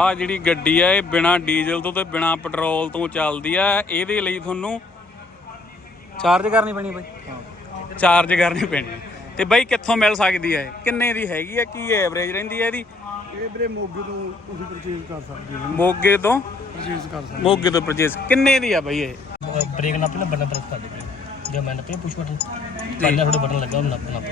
ਆ ਜਿਹੜੀ ਗੱਡੀ ਆ ਇਹ ਬਿਨਾ ਡੀਜ਼ਲ ਤੋਂ ਤੇ ਬਿਨਾ ਪੈਟਰੋਲ ਤੋਂ ਚੱਲਦੀ ਆ। ਇਹਦੇ ਲਈ ਤੁਹਾਨੂੰ ਚਾਰਜ ਕਰਨੀ ਪੈਣੀ ਬਾਈ। ਚਾਰਜ ਕਰਨੀ ਪੈਣੀ ਤੇ ਬਾਈ ਕਿੱਥੋਂ ਮਿਲ ਸਕਦੀ ਹੈ ਕਿੰਨੇ ਦੀ ਹੈਗੀ ਆ? ਕੀ ਐਵਰੇਜ ਰਹਿੰਦੀ ਹੈ ਇਹਦੀ? ਇਹ ਵੀਰੇ ਮੋਗੇ ਤੋਂ ਤੁਸੀਂ ਪਰਚੇਜ਼ ਕਰ ਸਕਦੇ ਹੋ। ਮੋਗੇ ਤੋਂ? ਪਰਚੇਜ਼ ਕਰ ਸਕਦੇ ਮੋਗੇ ਤੋਂ ਪਰਚੇਸ ਕਿੰਨੇ ਦੀ ਆ ਬਾਈ ਇਹ? ਬ੍ਰੇਕ ਨੱਪ ਨਾ ਬਟਨ ਪ੍ਰੈਸ ਕਰ ਦੇ ਜੇ ਮੈਂ ਨੱਪੇ ਪੁਸ਼ ਬਟਨ ਪਹਿਲਾਂ ਥੋੜਾ ਬਟਨ ਲੱਗਾ ਉਹ ਨੱਪ ਨੱਪ।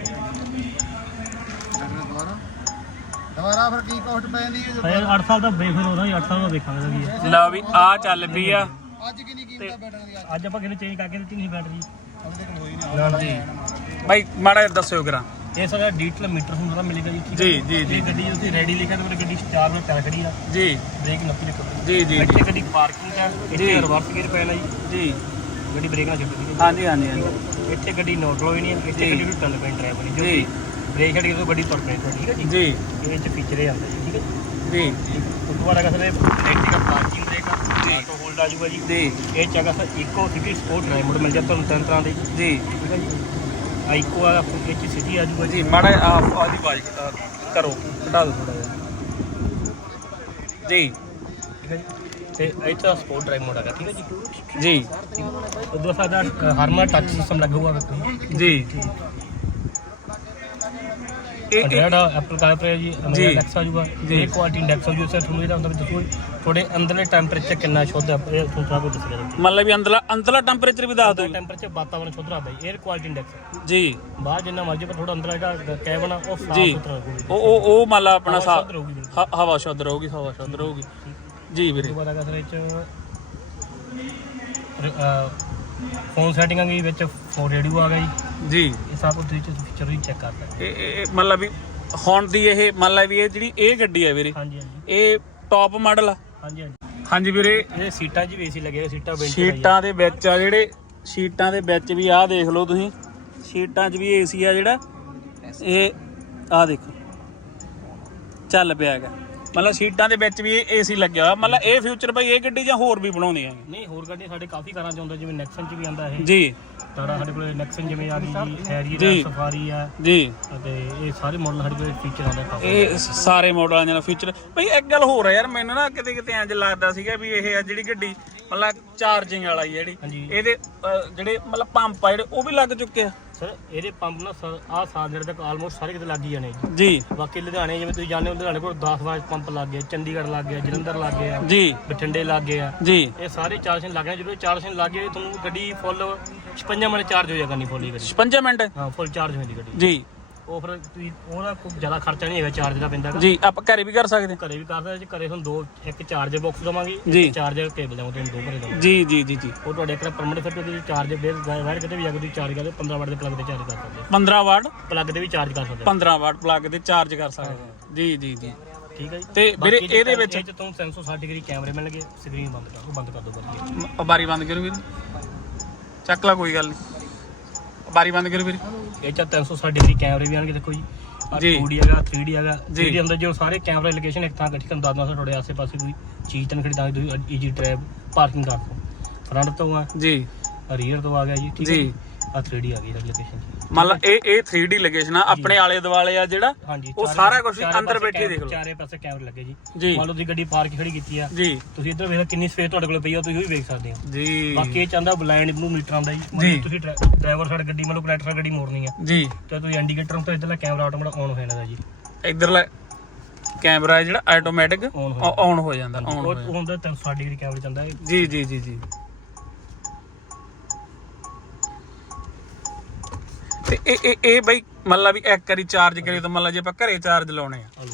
ਦੁਬਾਰਾ ਫਿਰ ਕੀ ਕੋਸਟ ਪੈ ਜਾਂਦੀ ਹੈ ਫਿਰ 8 ਸਾਲ ਦਾ ਬ੍ਰੇਕ ਫਿਰ ਉਹਦਾ ਹੀ 8 ਸਾਲ ਦਾ ਦੇਖਾਂਗੇ ਕੀ ਹੈ। ਲਓ ਵੀ ਆ ਚੱਲ ਪਈ ਆ। ਅੱਜ ਕਿੰਨੀ ਕੀਮਤ ਆ ਬੈਟਰ ਦੀ? ਅੱਜ ਆਪਾਂ ਕਿਹਨੇ ਚੇਂਜ ਕਰਕੇ ਦਿੱਤੀ ਨਹੀਂ ਬੈਟਰੀ। ਅਗਲੇ ਕੋਲ ਹੋਈ ਨਹੀਂ ਬਾਈ ਮਾੜਾ ਜਿਹਾ ਦੱਸਿਓ ਕਰਾਂ ਇਹ ਸਾਡਾ ਡੀਟਲ ਮੀਟਰ ਹੁੰਦਾ ਤਾਂ ਮਿਲੇਗਾ ਜੀ ਠੀਕ ਜੀ ਹੈ? ਜੀ ਜੀ। ਇਹ ਗੱਡੀ ਤੁਸੀਂ ਰੈਡੀ ਲਿਖਿਆ ਤਾਂ ਮੇਰੀ ਗੱਡੀ ਸਟਾਰ ਨਾਲ ਪੈ ਖੜੀ ਆ। ਜੀ। ਬ੍ਰੇਕ ਨੱਪੀ ਲਿਖੋ ਜੀ ਜੀ ਇੱਥੇ ਗੱਡੀ ਪਾਰਕਿੰਗ ਆ ਜੀ। ਇੱਥੇ ਰਿਵਰਸ ਗੇਅਰ ਪੈਣਾ ਜੀ। ਜੀ। ਗੱਡੀ ਬ੍ਰੇਕ ਨਾਲ ਛੱਡਦੀ ਹਾਂਜੀ ਹਾਂਜੀ ਹਾਂਜੀ। ਇੱਥੇ ਗੱਡੀ ਨੋਟ ਹੋਈ ਨਹੀਂ ਇੱਥੇ ਜੀ। ਗੱਡੀ ਨੂੰ ਟੱਲ ਪੈਣ ਡਰਾਈਵਰ ਨਹੀਂ ਜੀ। ਜੋ। ਬ੍ਰੇਕ ਛੱਡ ਕੇ ਤੋਂ ਗੱਡੀ ਤੁਰ ਤੁਹਾਡੀ ਠੀਕ ਹੈ ਜੀ? ਜੀ। ਇਹਦੇ ਵਿੱਚ ਫੀਚਰ ਇਹ ਆਉਂਦਾ ਜੀ ਠੀਕ ਹੈ ਜੀ? ਉਸ ਤੋਂ ਬਾਅਦ ਅਗਰ ਸਰ ਇਲੈਕਟ੍ਰਿਕਲ ਪਾਰਕਿੰਗ ਬ੍ਰੇਕ ਆ ਆਟੋ ਹੋਲਡ ਆ ਜੂਗਾ ਜੀ। ਜੀ। ਇਹ ਚ ਅਗਰ sir eco city sport drive mode ਮਿਲ ਜਾ ਤੁਹਾਨੂੰ ਤਿੰਨ ਤਰ੍ਹਾਂ ਦੇ। ਜੀ। ਠੀਕ ਹੈ ਜੀ? ਆ ਇਕੋ ਆ ਇਹ ਚ ਸਿਟੀ ਆ ਜੂਗਾ ਜੀ। ਮਾੜਾ ਆਦੀ ਬਾਜ ਕਰੋ ਘਟਾ ਦਿਓ ਥੋੜਾ ਜਿਹਾ। ਜੀ। ਠੀਕ ਹੈ ਜੀ? ਤੇ ਇਹ ਚ ਸਪੋਰਟ ਡਰਾਈਵ ਮੋਡ ਆਗਾ ਠੀਕ ਹੈ ਜੀ? ਜੀ। ਉਦੋਂ ਸਾਡਾ ਹਰਮਾ ਟੱਚ ਸਿਸਟਮ ਲੱਗਾ ਹੋਊਗਾ ਵੇਖੋ ਜੀ। ਇਹ ਜਿਹੜਾ ਐਪਲ ਕਾਰਪਲੇ ਜੀ ਇੰਡੈਕਸ ਆ ਜੂਗਾ ਜੀ। ਕੁਆਲਿਟੀ ਇੰਡੈਕਸ ਆ ਜੂ ਸਰ ਤੁਹਾਨੂੰ ਇਹਦਾ ਹੁੰਦਾ ਵੀ ਦੱਸੋ ਤੁਹਾਡੇ ਅੰਦਰਲੇ ਟੈਂਪਰੇਚਰ ਕਿੰਨਾ ਸ਼ੁੱਧ ਹੈ ਇਹ ਤੁਹਾਨੂੰ ਸਾਰਾ ਕੁਝ ਦੱਸਿਆ ਜਾਂਦਾ ਮਤਲਬ ਵੀ ਅੰਦਰਲਾ ਅੰਦਰਲਾ ਟੈਂਪਰੇਚਰ ਵੀ ਦੱਸ ਦਿਓ ਟੈਂਪਰੇਚਰ ਵਾਤਾਵਰਣ ਸ਼ੁੱਧ ਰੱਖਦਾ ਜੀ 에ਅਰ ਕੁਆਲਿਟੀ ਇੰਡੈਕਸ ਜੀ। ਬਾਹਰ ਜਿੰਨਾ ਮਰਜ਼ੀ ਪਰ ਥੋੜਾ ਅੰਦਰ ਜਿਹੜਾ ਕੈਬਨ ਆ ਉਹ ਸਾਫ਼ ਸੁਥਰਾ ਰਹੂਗਾ ਉਹ ਉਹ ਉਹ ਮੰਨ ਲਾ ਆਪਣਾ ਸਾ ਸ਼ੁੱਧ ਰਹੂਗੀ ਬਿਲਕੁਲ। ਹ- ਹਵਾ ਸ਼ੁੱਧ ਰਹੂਗੀ ਹਵਾ ਸ਼ੁੱਧ ਰਹੂਗੀ। ਜੀ ਵੀਰੇ। ਅਗਰ ਇਹ ਚ ਫੋਨ ਸੈਟਿੰਗਾਂ ਵੀ ਵਿੱਚ ਫੋਨ ਰੇਡੀਓ ਆ ਗਿਆ ਜੀ। ਜੀ। ਇਹ ਸਭ ਕੁਝ ਤੁਸੀਂ ਫੀਚਰ ਵੀ ਚੈੱਕ ਕਰ ਸਕਦੇ ਇਹ ਇਹ- ਇਹ ਮੰਨ ਲਾ ਵੀ ਹੁਣ ਦੀ ਇਹ ਮੰਨ ਲਾ ਵੀ ਇਹ ਜਿਹੜੀ ਇਹ ਗੱਡੀ ਹੈ ਵੀਰੇ ਹਾਂਜੀ ਹਾਂਜੀ। ਇਹ ਟੌਪ ਮਾਡਲ ਆ। ਹਾਂਜੀ ਹਾਂਜੀ। ਹਾਂਜੀ ਵੀਰੇ। ਇਹ ਸੀਟਾਂ 'ਚ ਵੀ ਏਸੀ ਲੱਗੇ ਹੋਏ, ਸੀਟਾਂ ਬੈਂਚ ਸ਼ੀਟਾਂ ਦੇ ਵਿੱਚ ਆ ਜਿਹੜੇ ਸ਼ੀਟਾਂ ਦੇ ਵਿੱਚ ਵੀ ਆਹ ਦੇਖ ਲਓ ਤੁਸੀਂ। ਸ਼ੀਟਾਂ 'ਚ ਵੀ ਏਸੀ ਆ ਜਿਹੜਾ। ਇਹ ਆਹ ਦੇਖੋ। ਚੱਲ ਪਿਆ ਹੈਗਾ। ਮਤਲਬ ਸ਼ੀਟਾਂ ਦੇ ਵਿੱਚ ਵੀ ਏਸੀ ਲੱਗਿਆ ਹੋਇਆ। ਮਤਲਬ ਇਹ ਫਿਊਚਰ ਭਾਈ ਇਹ ਗੱਡੀ ਜਾਂ ਹੋਰ ਵੀ ਬਣਾਉਂਦੇ ਆ ਨਹੀਂ ਹੋਰ ਗੱਡੀਆਂ ਸਾਡੇ ਕਾਫੀ ਕਾਰਾਂ 'ਚ ਆਉਂਦਾ ਜਿਵੇਂ ਨੈਕਸਨ 'ਚ ਵੀ ਆਉਂਦਾ ਇਹ। ਜੀ। ਸਾਡਾ ਸਾਡੇ ਕੋਲ ਨੈਕਸਨ ਜਿਵੇਂ ਆ ਗਈ ਹੈਰੀਅਰ ਜੀ। ਆ ਸਫਾਰੀ ਆ। ਜੀ। ਅਤੇ ਇਹ ਸਾਰੇ ਮਾਡਲ ਸਾਡੇ ਕੋਲ ਫੀਚਰ ਆਉਂਦਾ ਕਾਫੀ। ਇਹ ਸਾਰੇ ਮਾਡਲਾਂ ਦਾ ਫਿਊਚਰ ਭਾਈ ਇੱਕ ਗੱਲ ਹੋਰ ਹੈ ਯਾਰ ਮੈਨੂੰ ਨਾ ਕਿਤੇ ਕਿਤੇ ਇੰਜ ਲੱਗਦਾ ਸੀਗਾ ਵੀ ਇਹ ਆ ਜਿਹੜੀ ਗੱਡੀ ਮਤਲਬ ਚਾਰਜਿੰਗ ਵਾਲਾ ਹੀ ਜਿਹੜੀ। ਹਾਂਜੀ। ਇਹਦੇ ਜਿਹੜੇ ਮਤਲਬ ਪੰਪ ਆ ਜਿਹੜੇ ਉਹ ਵੀ ਲੱਗ ਚੁੱਕੇ ਆ? ਸਰ ਇਹਦੇ ਪੰਪ ਨਾ ਆ ਜਿਹੜੇ ਤੱਕ ਆਲਮੋਸਟ ਸਾਰੇ ਕਿਤੇ ਲੱਗ ਹੀ ਜਾਣੇ ਜੀ। ਜੀ। ਬਾਕੀ ਲੁਧਿਆਣੇ ਜਿਵੇਂ ਤੁਸੀਂ ਜਾਣਦੇ ਹੋ ਲੁਧਿਆਣੇ ਕੋਲ 10 ਵਾਰ ਪੰਪ ਲੱਗ ਗਏ ਚੰਡੀਗੜ੍ਹ ਲੱਗ ਗਿਆ ਜਲੰਧਰ ਲੱਗ ਗਏ ਆ ਜੀ। ਬਠਿੰਡੇ ਲੱਗ ਗਏ ਆ ਜੀ। ਇਹ ਸਾਰੇ ਚਾਰਜਿੰਗ ਲੱਗ ਗਏ ਜਦੋਂ ਚਾਰਜਿੰਗ ਲੱਗ ਗਏ ਤੁਹਾਨੂੰ ਗੱਡੀ ਫੁੱਲ 56 ਮਿੰਟ ਚਾਰਜ ਹੋ ਜਾਇਆ ਕਰਨੀ ਫੁੱਲ ਗੱਡੀ। 55 ਮਿੰਟ? ਹਾਂ ਫੁੱਲ ਚਾਰਜ ਹੋ ਜਾਂਦੀ ਗੱਡੀ। ਜੀ। ਉਹ ਫਿਰ ਤੁਸੀਂ ਉਹਦਾ ਕੋਈ ਜ਼ਿਆਦਾ ਖਰਚਾ ਨਹੀਂ ਹੈਗਾ ਚਾਰਜ ਦਾ ਪੈਂਦਾ ਗਾ। ਜੀ ਆਪਾਂ ਘਰੇ ਵੀ ਕਰ ਸਕਦੇ। ਹਾਂ। ਘਰੇ ਵੀ ਕਰ ਸਕਦੇ ਜੀ ਘਰੇ ਤੁਹਾਨੂੰ ਦੋ ਇੱਕ ਚਾਰਜਰ ਬਾਕਸ ਦਵਾਂਗੇ ਜੀ। ਇੱਕ ਚਾਰਜਰ ਕੇਬਲ ਦਵਾਂਗੇ ਤੁਹਾਨੂੰ ਦੋ ਘਰੇ ਦਵਾਂਗੇ। ਜੀ ਜੀ ਜੀ ਜੀ। ਉਹ ਤੁਹਾਡੇ ਇੱਕ ਪਰਮਨੈਂਟ ਫਿੱਟ ਤੁਸੀਂ ਚਾਰਜ ਬੇਰ ਵਾਇਰ ਕਿਤੇ ਵੀ ਜਾ ਕੇ ਤੁਸੀਂ ਚਾਰਜ ਕਰਦੇ 15 ਵਾਟ ਦੇ ਪਲੱਗ ਤੇ ਚਾਰਜ ਕਰ ਸਕਦੇ। 15 ਵਾਟ ਪਲੱਗ ਤੇ ਵੀ ਚਾਰਜ ਕਰ ਸਕਦੇ। 15 ਵਾਟ ਪਲੱਗ ਤੇ ਚਾਰਜ ਕਰ ਸਕਦੇ। ਹਾਂ। ਜੀ ਜੀ ਜੀ। ਠੀਕ ਹੈ ਜੀ। ਤੇ ਵੀਰੇ ਬਾਕੀ ਇਹਦੇ ਵਿੱਚ ਇਹ ਚ ਤੁਹਾਨੂੰ 360 ਡਿਗਰੀ ਕੈਮਰੇ ਮਿਲਣਗੇ ਸਕਰੀਨ ਬੰਦ ਕਰ ਉਹ ਬੰਦ ਕਰ ਦੋ ਮ- ਬਾਰੀ ਬੰਦ ਕਰੋ ਵੀਰੇ। ਚੱਕ ਲਾ ਕੋਈ ਗੱਲ ਨਹੀਂ ਬਾਰੀ ਬੰਦ ਕਰੋ ਵੀਰੇ ਇਹ ਚ 360 ਡਿਗਰੀ ਕੈਮਰੇ ਵੀ ਆਣਗੇ ਦੇਖੋ ਜੀ। ਜੀ। 2D ਹੈਗਾ 3D ਹੈਗਾ। ਜੀ। 3D ਅੰਦਰ ਜੋ ਸਾਰੇ ਕੈਮਰਾ ਲੋਕੇਸ਼ਨ ਇੱਕ ਥਾਂ ਇਕੱਠੀ ਕਰਨ ਦੱਸਦਾ ਤੁਹਾਡੇ ਆਸੇ-ਪਾਸੇ ਕੋਈ ਚੀਜ਼ ਤਾਂ ਨਹੀਂ ਖੜੀ ਤਾਂ ਤੁਸੀਂ ਈਜੀ ਟ੍ਰੈਪ ਪਾਰਕਿੰਗ ਕਰ ਸਕਦੇ ਫਰੰਟ ਤੋਂ ਆ। ਜੀ। ਰੀਅਰ ਤੋਂ ਆ ਗਿਆ ਜੀ ਠੀਕ ਹੈ ਜੀ। ਆ 3D ਆ ਗਈ ਲੋਕੇਸ਼ਨ ਮੰਨ ਲਾ ਇਹ ਇਹ 3D ਲੋਕੇਸ਼ਨ ਆ ਆਪਣੇ ਆਲੇ ਦੁਆਲੇ ਆ ਜਿਹੜਾ ਹਾਂਜੀ ਉਹ ਚਾਰੇ ਸਾਰਾ ਕੁਛ ਚਾਰੇ ਅੰਦਰ ਪਾਸੇ ਬੈਠੇ ਕੈਮ- ਦੇਖ ਲਓ। ਚਾਰੇ ਪਾਸੇ ਕੈਮਰੇ ਲੱਗੇ ਜੀ। ਜੀ। ਮੰਨ ਲਓ ਤੁਸੀਂ ਗੱਡੀ ਪਾਰਕ ਖੜੀ ਕੀਤੀ ਆ। ਜੀ। ਤੁਸੀਂ ਇੱਧਰ ਵੇਖੋ ਕਿੰਨੀ ਸਪੇਸ ਤੁਹਾਡੇ ਕੋਲ ਪਈ ਆ ਤੁਸੀਂ ਉਹ ਵੀ ਵੇਖ ਸਕਦੇ ਹੋ। ਜੀ। ਬਾਕੀ ਇਹ ਚਾਹੁੰਦਾ ਬਲਾਈਂਡ ਨੂੰ ਮੀਟਰ ਆਉਂਦਾ ਜੀ। ਮੰਨ ਜੀ। ਲਓ ਤੁਸੀਂ ਡਰਾਈਵਰ ਸਾਈਡ ਗੱਡੀ ਮੰਨ ਲਓ ਕਨੈਕਟਰ ਗੱਡੀ ਮੋੜਨੀ ਆ। ਜੀ। ਤੇ ਤੁਸੀਂ ਇੰਡੀਕੇਟਰ ਤੋਂ ਇੱਧਰਲਾ ਕੈਮਰਾ ਆਟੋਮੈਟਿਕ ਆਨ ਹੋ ਜਾਣਾ ਜੀ। ਇਧਰਲਾ ਕੈਮਰਾ ਹੈ ਜਿਹੜਾ ਆਟੋਮੈਟਿਕ On ਹੋ ਆਨ ਹੋ ਜਾਂਦਾ ਆਨ ਹੋ ਉਹ ਜਾਂਦਾ। ਹੁੰਦਾ 360 ਡਿਗਰੀ ਕੈਮਰਾ ਚੱਲਦਾ ਹੈ ਜੀ ਜੀ ਜੀ ਜੀ। ਇਹ ਇਹ ਇਹ ਬਈ ਮਤਲਬ ਵੀ ਇੱਕ ਵਾਰੀ ਚਾਰਜ ਕਰੀ ਤਾਂ ਮਤਲਬ ਜੇ ਆਪਾਂ ਘਰੇ ਚਾਰਜ ਲਾਉਣੇ ਆ।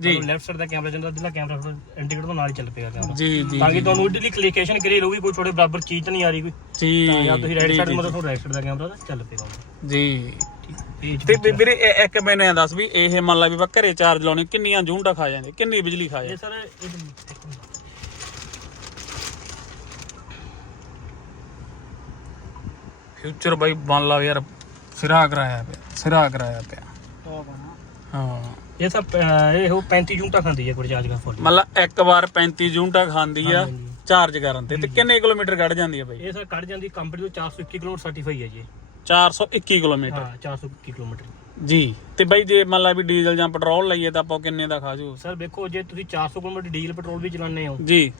ਜੀ। ਲੈਫਟ ਸਾਈਡ ਦਾ ਕੈਮਰਾ ਚੱਲਦਾ ਇੱਧਰਲਾ ਕੈਮਰਾ ਇੰਡੀਕੇਟਰ ਤੋਂ ਨਾਲ ਹੀ ਚੱਲ ਪਏਗਾ ਕੈਮਰਾ ਜੀ ਜੀ ਤਾਂ ਕਿ ਤੁਹਾਨੂੰ ਇੱਧਰਲੀ ਕਲੀਕੇਸ਼ਨ ਕਰੀ ਰਹੂਗੀ ਕੋਈ ਤੁਹਾਡੇ ਬਰਾਬਰ ਚੀਜ਼ ਤਾਂ ਨਹੀਂ ਆ ਰਹੀ ਕੋਈ। ਜੀ ਤਾਂ ਜਾਂ ਤੁਸੀਂ ਰਾਈਟ ਸਾਈਡ ਮਤਲਬ ਤੁਹਾਨੂੰ ਰਾਈਟ ਸਾਈਡ ਦਾ ਕੈਮਰਾ ਚੱਲ ਪਏਗਾ ਜੀ। ਤੇ ਵੀਰੇ ਇੱਕ ਮੈਨੂੰ ਦੱਸ ਵੀ ਇਹ ਮੰਨ ਲਾ ਵੀ ਆਪਾਂ ਘਰੇ ਚਾਰਜ ਲਾਉਣੇ ਕਿੰਨੀਆਂ ਯੂਨਿਟਾਂ ਖਾ ਜਾਂਦੇ ਕਿੰਨੀ ਬਿਜਲੀ ਖਾ ਇਹ ਜਾਂਦੇ ਸਰ ਫਿਊਚਰ ਬਾਈ ਮੰਨ ਲਾ ਯਾਰ ਸਿਰਾ ਕਰਾਇਆ ਪਿਆ ਸਿਰਾ ਕਰਾਇਆ ਪਿਆ। ਹਾਂ। ਇਹ ਸਭ ਅਹ, ਇਹ ਉਹ 35 ਯੂਨਿਟਾਂ ਖਾਂਦੀ ਹੈ ਚਾਰਜ ਕਰ ਫੁੱਲ ਮਤਲਬ ਇੱਕ ਵਾਰ 35 ਯੂਨਿਟਾਂ ਖਾਂਦੀ ਆ ਹਾਂਜੀ। ਚਾਰਜ ਕਰਨ ਤੇ। ਤੇ ਕਿੰਨੇ ਕਿਲੋਮੀਟਰ ਕੱਢ ਜਾਂਦੀ ਆ ਬਾਈ? ਇਹ ਸਰ ਕੱਢ ਜਾਂਦੀ ਕੰਪਨੀ ਤੋਂ 421 ਕਿਲੋਮੀਟਰ ਸਰਟੀਫਾਈ ਹੈ ਜੀ। ਇਹ। 421 ਕਿਲੋਮੀਟਰ। ਹਾਂ 421 ਕਿਲੋਮੀਟਰ। ਜੀ। ਤੇ ਬਾਈ ਜੇ ਮੰਨ ਲਾ ਵੀ ਡੀਜ਼ਲ ਜਾਂ ਪੈਟਰੋਲ ਲਈਏ ਤਾਂ ਆਪਾਂ ਕਿੰਨੇ ਦਾ ਖਾ ਜੂ? ਸਰ ਵੇਖੋ ਜੇ ਤੁਸੀਂ 400 ਕਿਲੋਮੀਟਰ ਡੀਜ਼ਲ ਪੈਟਰੋਲ ਵੀ ਚਲਾਉਂਦੇ ਹੋ ਜੀ।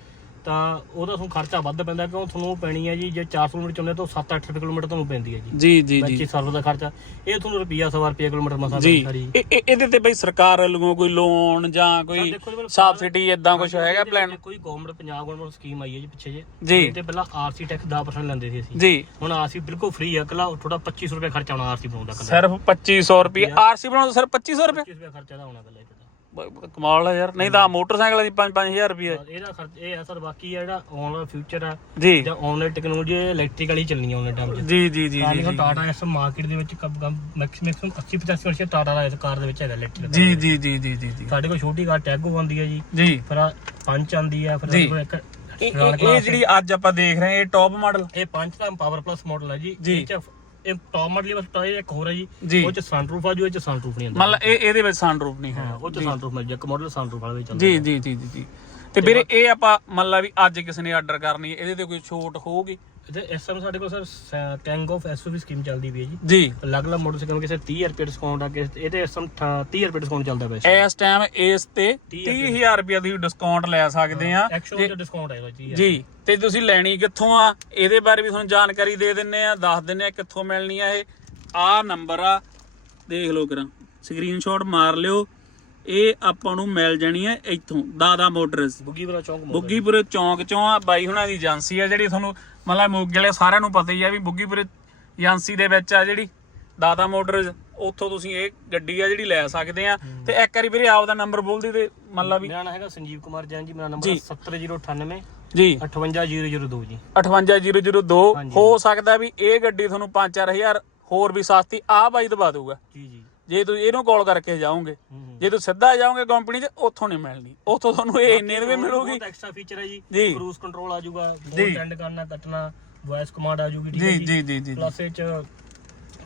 ਤਾਂ ਉਹਦਾ ਤੁਹਾਨੂੰ ਖਰਚਾ ਵੱਧ ਪੈਂਦਾ ਕਿਉਂ? ਤੁਹਾਨੂੰ ਉਹ ਪੈਣੀ ਹੈ ਜੀ ਜੇ 400 ਕਿਲੋਮੀਟਰ ਚਲਾਉਂਦੇ ਤਾਂ 7-8 ਰੁਪਏ ਕਿਲੋਮੀਟਰ ਤੁਹਾਨੂੰ ਪੈਂਦੀ ਹੈ ਜੀ। ਜੀ ਜੀ ਜੀ। ਸਰਵਿਸ ਦਾ ਖਰਚਾ ਇਹ ਤੁਹਾਨੂੰ ਰੁਪਿਆ 100 ਰੁਪਏ ਕਿਲੋਮੀਟਰ ਮਸਾ ਜੀ। ਸਾਰੀ। ਇਹ- ਇਹ- ਇਹਦੇ ਤੇ ਬਈ ਸਰਕਾਰ ਵੱਲੋਂ ਕੋਈ ਲੋਨ ਜਾਂ ਕੋਈ ਦੇਖੋ ਜੀ, ਸਬਸਿਡੀ ਇਦਾਂ ਕੁਝ ਹੈਗਾ ਪਲਾਨ ਕੋਈ ਗਵਰਨਮੈਂਟ ਪੰਜਾਬ ਗਵਰਨਮੈਂਟ ਸਕੀਮ ਆਈ ਹੈ ਜੀ ਪਿੱਛੇ ਜੇ। ਜੀ। ਤੇ ਪਹਿਲਾਂ ਆਰਸੀ ਟੈਕਸ 10% ਲੈਂਦੇ ਸੀ ਅਸੀਂ। ਜੀ। ਹੁਣ ਆਰਸੀ ਬਿਲਕੁਲ ਫ੍ਰੀ ਆ ਕੱਲਾ ਥੋੜਾ 2500 ਰੁਪਏ ਖਰਚਾ ਆਉਣਾ ਆਰਸੀ ਬਣਾਉਣ ਦਾ ਕੱਲਾ ਸਿਰਫ 2500 ਰੁਪਏ ਆਰਸੀ ਬਣਾਉਣ ਦਾ ਸਿਰਫ 2500 ਰੁਪਏ 25 ਰੁਪਏ ਖਰਚਾ ਦਾ ਆਉਣਾ ਕੱਲਾ ਇਹਦਾ ਬ- ਕਮਾਲ ਆ ਯਾਰ। ਨਹੀਂ ਤਾਂ ਮੋਟਰਸਾਈਕਲ ਦੀ 5-5000 ਰੁਪਏ ਇਹਦਾ ਖਰਚ ਇਹ ਆ ਸਰ ਬਾਕੀ ਆ ਜਿਹੜਾ ਆਉਣ ਵਾਲਾ ਫਿਊਚਰ ਆ। ਜੀ। ਜਾਂ ਆਨਲਾਈਨ ਟੈਕਨੋਲੋਜੀ ਇਲੈਕਟ੍ਰੀਕਲ ਹੀ ਚੱਲਣੀ ਆਉਣ ਵਾਲੇ ਟਾਈਮ 'ਚ। ਜੀ ਜੀ ਜੀ ਜੀ ਟਾਟਾ ਇਸ ਮਾਰਕੀਟ ਦੇ ਵਿੱਚ ਕਮ ਮੈਕਸਿਮਮ 80 85% ਟਾਟਾ ਦਾ ਇਸ ਕਾਰ ਦੇ ਵਿੱਚ ਹੈਗਾ ਇਲੈਕਟ੍ਰਿਕ ਜੀ ਜੀ ਜੀ ਜੀ ਜੀ ਜੀ। ਸਾਡੇ ਕੋਲ ਛੋਟੀ ਕਾਰ ਟੈਗੋ ਆਉਂਦੀ ਹੈ ਜੀ। ਜੀ। ਫਿਰ ਆਹ ਪੰਚ ਆਉਂਦੀ ਹੈ ਫਿਰ ਜੀ। ਕੋਲ ਇੱਕ ਇਹ ਇਹ- ਇਹ ਜਿਹੜੀ ਅੱਜ ਆਪਾਂ ਦੇਖ ਰਹੇ ਹਾਂ ਇਹ ਟੌਪ ਮਾਡਲ ਇਹ ਪੰਜ ਦਾ ਪਾਵਰ ਪਲੱਸ ਮਾਡਲ ਹੈ ਜੀ। ਜੀ। ਇਹ ਚ ਇਹ ਟੌਪ ਮਾਡਲ ਬਸ ਟਾਇਰ ਇੱਕ ਹੋਰ ਹੈ ਜੀ। ਜੀ। ਉਹ ਚ ਸਨਰੂਫ ਆ ਜੋ ਇਹ ਚ ਸਨਰੂਫ ਨਹੀਂ ਮੰਨ ਲਾ ਇਹ ਇਹਦੇ ਵਿੱਚ ਸਨਰੂਫ ਨਹੀਂ ਹੈ। ਹਾਂ ਉਹ ਚ ਸਨਰੂਫ ਮਿਲ ਜਾ ਇੱਕ ਮਾਡਲ ਸਨਰੂਫ ਵਾਲਾ ਵੀ ਚੱਲਦਾ ਜੀ ਜੀ ਜੀ ਜੀ ਜੀ। ਤੇ ਵੀਰੇ ਇਹ ਆਪਾਂ ਮੰਨ ਲਾ ਵੀ ਅੱਜ ਕਿਸੇ ਨੇ ਆਰਡਰ ਕਰਨੀ ਹੈ ਇਹਦੇ ਤੇ ਕੋਈ ਛੋਟ ਹੋਊਗੀ? ਤੇ ਇਸ ਸਮੇਂ ਸਾਡੇ ਕੋਲ ਸਰ ਟੈਂਗ ਆਫ ਐਸਯੂਵੀ ਸਕੀਮ ਚੱਲਦੀ ਵੀ ਹੈ ਜੀ। ਜੀ। ਅਲੱਗ-ਅਲੱਗ ਸਕੀਮ ਕਿਸੇ 30 ਰੁਪਏ ਡਿਸਕਾਊਂਟ ਆ ਕਿਸੇ ਇਹਦੇ ਇਸ ਸਮੇਂ 30 ਰੁਪਏ ਡਿਸਕਾਊਂਟ ਚੱਲਦਾ ਪਿਆ ਇਸ ਟਾਈਮ ਇਸ ਤੇ 30000 ਰੁਪਏ। ਦੀ ਡਿਸਕਾਊਂਟ ਲੈ ਸਕਦੇ ਆ। ਐਕਸ਼ਨ ਡਿਸਕਾਊਂਟ ਆਏਗਾ ਜੀ ਜੀ ਤੇ ਤੁਸੀਂ ਲੈਣੀ ਕਿੱਥੋਂ ਆ? ਇਹਦੇ ਬਾਰੇ ਵੀ ਤੁਹਾਨੂੰ ਜਾਣਕਾਰੀ ਦੇ ਦਿੰਨੇ ਆ ਦੱਸ ਦਿੰਨੇ ਆ ਕਿੱਥੋਂ ਮਿਲਣੀ ਆ ਇਹ। ਆ ਨੰਬਰ ਆ ਦੇਖ ਲਓ ਕਰਾਂ। ਸਕਰੀਨਸ਼ਾਟ ਮਾਰ ਲਿਓ। ਇਹ ਆਪਾਂ ਨੂੰ ਮਿਲ ਜਾਣੀ ਆ ਇੱਥੋਂ ਦਾਦਾ ਮੋਟਰਸ ਬੁੱਗੀ ਵਾਲਾ ਚੌਂਕ ਬੁੱਗੀਪੁਰੇ ਚੌਂਕ ਚੋਂ ਆ ਬਾਈ ਹੁਣਾਂ ਦੀ ਏਜੰਸੀ ਆ ਜਿਹੜੀ ਤੁਹਾਨੂੰ ਮਤਲਬ ਮੋਗੇ ਵਾਲੇ ਸਾਰਿਆਂ ਨੂੰ ਪਤਾ ਹੀ ਆ ਵੀ ਬੁੱਗੀਪੁਰੇ ਏਜੰਸੀ ਦੇ ਵਿੱਚ ਆ ਜਿਹੜੀ ਦਾਦਾ ਮੋਟਰਸ ਉੱਥੋਂ ਤੁਸੀਂ ਇਹ ਗੱਡੀ ਆ ਜਿਹੜੀ ਲੈ ਸਕਦੇ ਆ। ਤੇ ਇੱਕ ਵਾਰੀ ਵੀਰੇ ਆਪ ਦਾ ਨੰਬਰ ਬੋਲਦੀ ਤੇ ਮਤਲਬ ਵੀ ਮੇਰਾ ਨਾਮ ਹੈਗਾ ਸੰਜੀਵ ਕੁਮਾਰ ਜੈਨ ਜੀ ਮੇਰਾ ਨੰਬਰ ਹੈ 70098 ਜੀ। 58002 ਜੀ। 58002 ਹਾਂਜੀ। ਹੋ ਸਕਦਾ ਵੀ ਇਹ ਗੱਡੀ ਤੁਹਾਨੂੰ 5-4000 ਹੋਰ ਵੀ ਸਸਤੀ ਆ ਬਾਈ ਦਵਾ ਦੂਗਾ ਜੀ ਜੀ। ਜੇ ਤੁਸੀਂ ਇਹਨੂੰ ਕਾਲ ਕਰਕੇ ਜਾਓਗੇ। ਜੇ ਤੁਸੀਂ ਸਿੱਧਾ ਜਾਓਗੇ ਕੰਪਨੀ 'ਚ ਉੱਥੋਂ ਨਹੀਂ ਮਿਲਣੀ ਉੱਥੋਂ ਤੁਹਾਨੂੰ ਇਹ ਇੰਨੇ ਵੀ ਮਿਲੂਗੀ ਐਕਸਟਰਾ ਫੀਚਰ ਹੈ ਜੀ। ਕਰੂਜ਼ ਕੰਟਰੋਲ ਆ ਜਾਊਗਾ ਜੀ। ਅਟੈਂਡ ਕਰਨਾ ਕੱਟਣਾ ਵੌਇਸ ਕਮਾਂਡ ਆ ਜਾਊਗੀ ਠੀਕ ਹੈ ਜੀ ਜੀ ਜੀ ਜੀ ਪਲੱਸ ਇਹ ਚ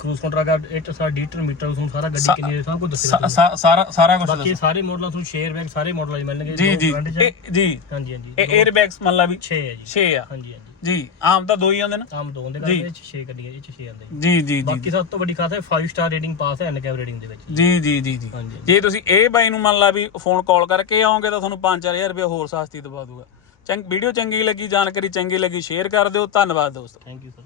ਕਰੂਜ਼ ਕੰਟਰੋਲ ਦਾ ਇਹ ਸਾਰਾ ਡੀਟਰ ਮੀਟਰ ਤੁਹਾਨੂੰ ਸਾਰਾ ਗੱਡੀ ਕਿੰਨੀ ਹੈ ਸਭ ਕੁਝ ਦੱਸੇਗਾ ਸਾ- ਸਾਰਾ ਸਾਰਾ ਕੁਝ ਬਾਕੀ ਸਾਰੇ ਮਾਡਲਾਂ ਤੁਹਾਨੂੰ ਸ਼ੇਅਰ ਬੈਗ ਸਾਰੇ ਮਾਡਲਾਂ ਚ ਮਿਲਣਗੇ ਜੀ ਦੋ ਜੀ। front 'ਚ। ਹੈ। ਇਹ ਜੀ। ਹਾਂਜੀ ਹਾਂਜੀ। ਇਹ 에ਅਰ ਬੈਗਸ ਮੰਨ ਲਾ ਵੀ 6 ਹੈ ਜੀ। 6 ਆ। ਹਾਂਜੀ ਹਾਂਜੀ। ਜੀ ਆਮ ਤਾਂ ਦੋ ਹੀ ਆਉਂਦੇ ਨੇ। ਆਮ ਦੋ ਹੁੰਦੇ ਜੀ। ਕਰਦੇ ਇਹ ਚ 6 ਗੱਡੀਆਂ ਇਹ ਚ 6 ਆਉਂਦੇ। ਜੀ ਜੀ ਜੀ। ਬਾਕੀ ਸਭ ਤੋਂ ਵੱਡੀ ਖਾਸ ਹੈ 5 ਸਟਾਰ ਰੇਟਿੰਗ ਪਾਸ ਹੈ ਐਨਕੈਬ ਰੇਟਿੰਗ ਦੇ ਵਿੱਚ। ਜੀ ਜੀ ਜੀ ਜੀ। ਹਾਂਜੀ। ਜੇ ਤੁਸੀਂ ਇਹ ਬਾਈ ਨੂੰ ਮੰਨ ਲਾ ਵੀ ਫੋਨ ਕਾਲ ਕਰਕੇ ਆਓਗੇ ਤਾਂ ਤੁਹਾਨੂੰ 5-4000 ਰੁਪਏ ਹੋਰ ਸਸਤੀ ਦਵਾ ਦੂਗਾ। ਚੰਗ ਵੀਡੀਓ ਚੰਗੀ ਲੱਗੀ ਜਾਣਕਾਰੀ ਚੰਗੀ ਲੱਗੀ ਸ਼ੇਅਰ ਕਰ ਦਿਓ। ਧੰਨਵਾਦ ਦੋਸਤੋ। Thank you sir